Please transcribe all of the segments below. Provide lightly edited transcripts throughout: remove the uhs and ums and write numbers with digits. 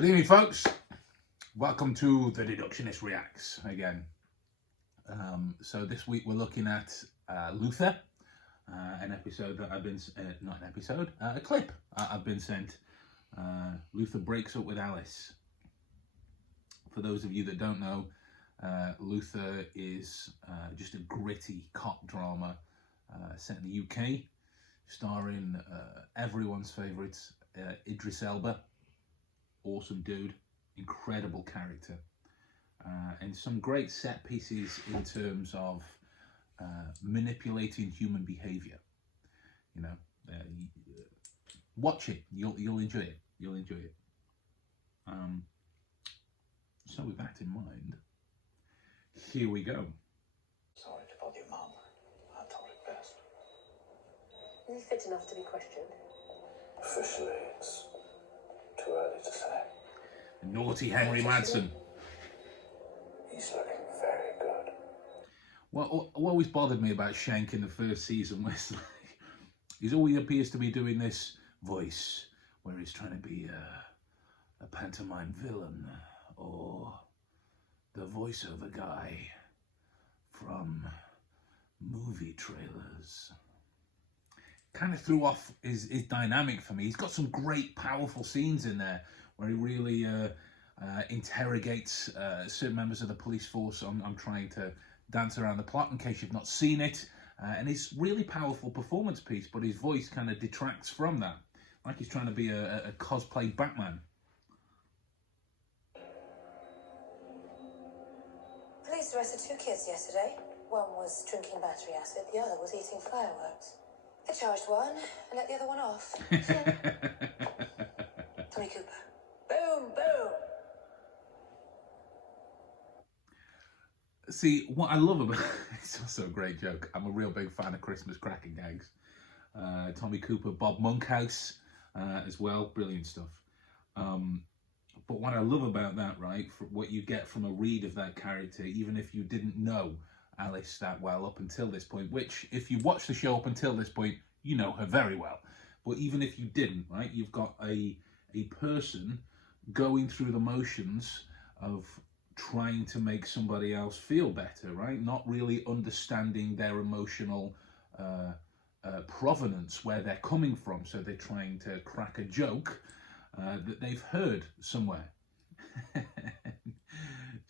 Good evening, folks. Welcome to the Deductionist Reacts again. So this week we're looking at Luther, an episode that I've been, not an episode, a clip I've been sent. Luther breaks up with Alice. For those of you that don't know, Luther is just a gritty cop drama set in the UK, starring everyone's favourite Idris Elba. Awesome dude, incredible character, and some great set pieces in terms of manipulating human behaviour. You know, watch it. You'll enjoy it. You'll enjoy it. So with that in mind, here we go. Sorry to bother your mum. I thought it best. Is he fit enough to be questioned? Officially, it's too early to say. Naughty Henry Madsen. He's looking very good. What always bothered me about Shank in the first season was like, he always appears to be doing this voice where he's trying to be a pantomime villain or the voiceover guy from movie trailers. Kind of threw off his dynamic for me. He's got some great, powerful scenes in there where he really interrogates certain members of the police force. I'm trying to dance around the plot in case you've not seen it. And it's really powerful performance piece, but his voice kind of detracts from that. Like he's trying to be a cosplay Batman. Police arrested 2 kids yesterday. One was drinking battery acid, the other was eating fireworks. They charged one and let the other one off. Tommy Cooper. Boom, boom. See, what I love about it's also a great joke. I'm a real big fan of Christmas cracking gags. Tommy Cooper, Bob Monkhouse as well, brilliant stuff. But what I love about that, right, for what you get from a read of that character, even if you didn't know Alice that well up until this point, which if you watch the show up until this point, you know her very well. But even if you didn't, right, you've got a person going through the motions of trying to make somebody else feel better, right? Not really understanding their emotional provenance, where they're coming from. So they're trying to crack a joke that they've heard somewhere.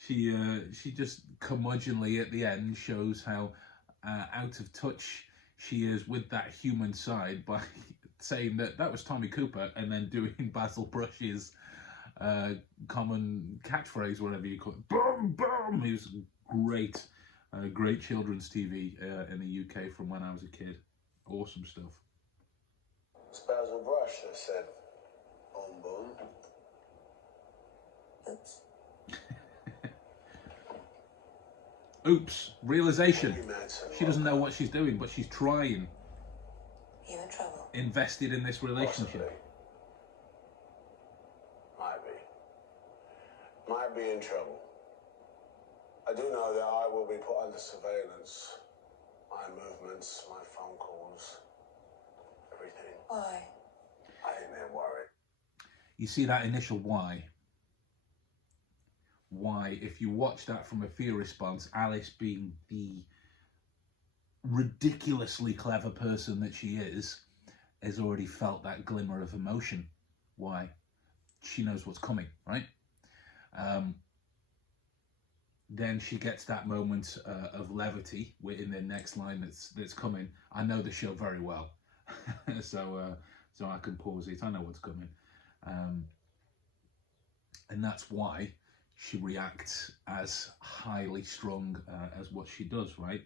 She just curmudgeonly at the end shows how out of touch she is with that human side by saying that was Tommy Cooper and then doing Basil Brush's common catchphrase, whatever you call it. Boom, boom! He was great, great children's TV in the UK from when I was a kid. Awesome stuff. It's Basil Brush that said, boom, boom. Oops. Oops, realization. Henry Madsen, She doesn't know what she's doing, but she's trying. You in trouble? Invested in this relationship. Possibly. Might be in trouble. I do know that I will be put under surveillance. My movements, my phone calls, everything. Why? I think they're worried. You see that initial why? Why, if you watch that from a fear response, Alice being the ridiculously clever person that she is, has already felt that glimmer of emotion. Why? She knows what's coming, right? Then she gets that moment of levity in the next line that's coming. I know the show very well, so I can pause it. I know what's coming, and that's why she reacts as highly strung as what she does, right?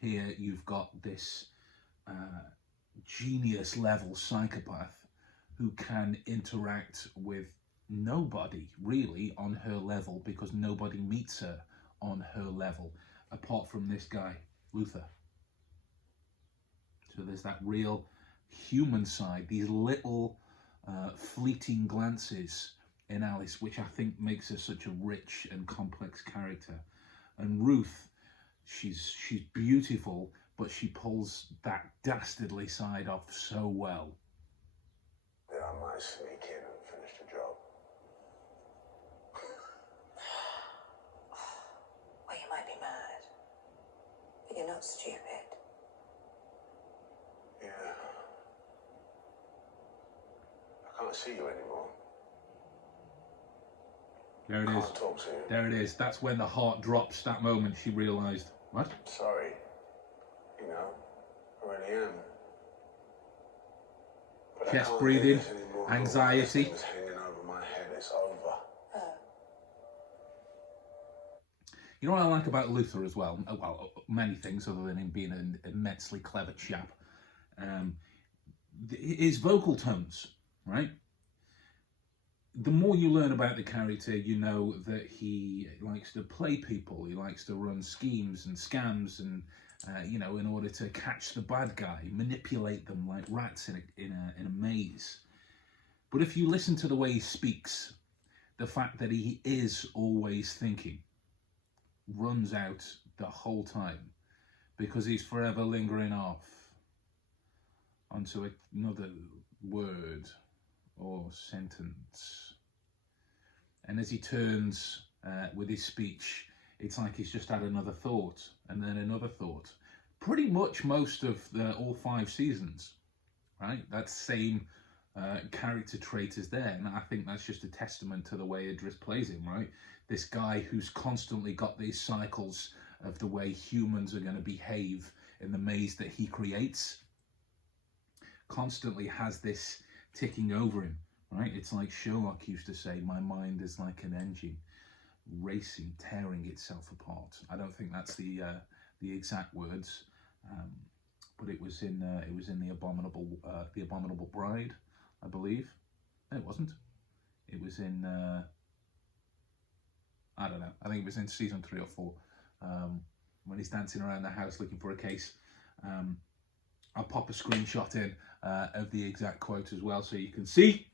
Here you've got this genius level psychopath who can interact with nobody really on her level, because nobody meets her on her level apart from this guy, Luther. So there's that real human side, these little fleeting glances in Alice, which I think makes her such a rich and complex character. And Ruth, she's beautiful, but she pulls that dastardly side off so well. That I might sneak in and finish the job. You're not stupid. Yeah. I can't see you anymore. There it I is. can't talk to you. There it is. That's when the heart drops. That moment she realised. What? Sorry. You know, I really am. But I Chest can't do breathing, this anymore. anxiety. Everything's hanging over my head. It's over. Oh. You know what I like about Luther as well? Well, many things other than him being an immensely clever chap. His vocal tones, right? The more you learn about the character, you know that he likes to play people. He likes to run schemes and scams and, you know, in order to catch the bad guy, manipulate them like rats in a maze. But if you listen to the way he speaks, the fact that he is always thinking runs out the whole time, because he's forever lingering off onto another word or sentence. And as he turns with his speech, it's like he's just had another thought and then another thought. Pretty much most of all 5 seasons, right? That same character trait is there. And I think that's just a testament to the way Idris plays him, right? This guy who's constantly got these cycles of the way humans are going to behave in the maze that he creates, constantly has this ticking over him, right? It's like Sherlock used to say, my mind is like an engine, racing, tearing itself apart. I don't think that's the exact words, but it was in the Abominable Bride, I believe. No, it wasn't. It was in I don't know. I think it was in season 3 or 4, when he's dancing around the house looking for a case. I'll pop a screenshot in of the exact quote as well, so you can see.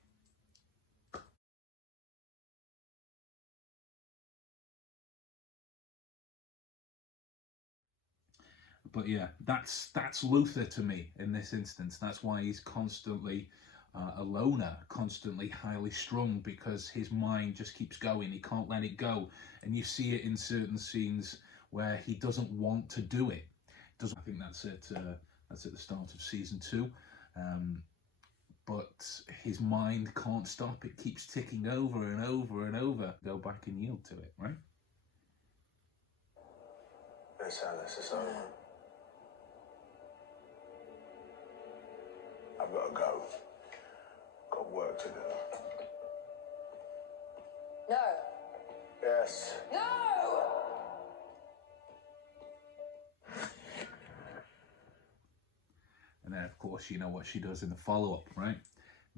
But yeah, that's Luther to me in this instance. That's why he's constantly a loner, constantly highly strung, because his mind just keeps going. He can't let it go, and you see it in certain scenes where he doesn't want to do it. I think that's at the start of season 2. But his mind can't stop. It keeps ticking over and over and over. Go back and yield to it, right? Yes, Alice, it's over. I've got to go. Got work to do. No. Yes. No! And then, of course, you know what she does in the follow-up, right?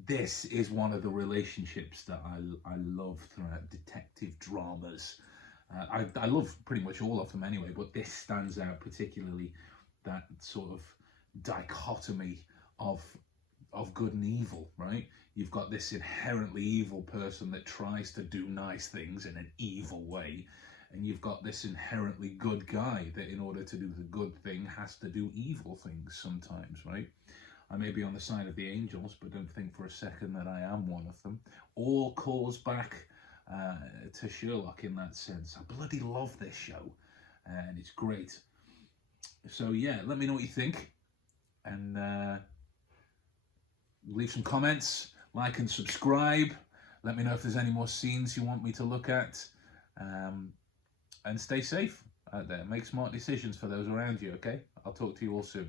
This is one of the relationships that I love throughout detective dramas. I love pretty much all of them anyway, but this stands out particularly, that sort of dichotomy of good and evil, right? You've got this inherently evil person that tries to do nice things in an evil way, and you've got this inherently good guy that, in order to do the good thing, has to do evil things sometimes, right? I may be on the side of the angels, but don't think for a second that I am one of them. All calls back to Sherlock in that sense. I bloody love this show, and it's great. So yeah, let me know what you think, and leave some comments, like and subscribe. Let me know if there's any more scenes you want me to look at, and stay safe out there. Make smart decisions for those around you, okay? I'll talk to you all soon.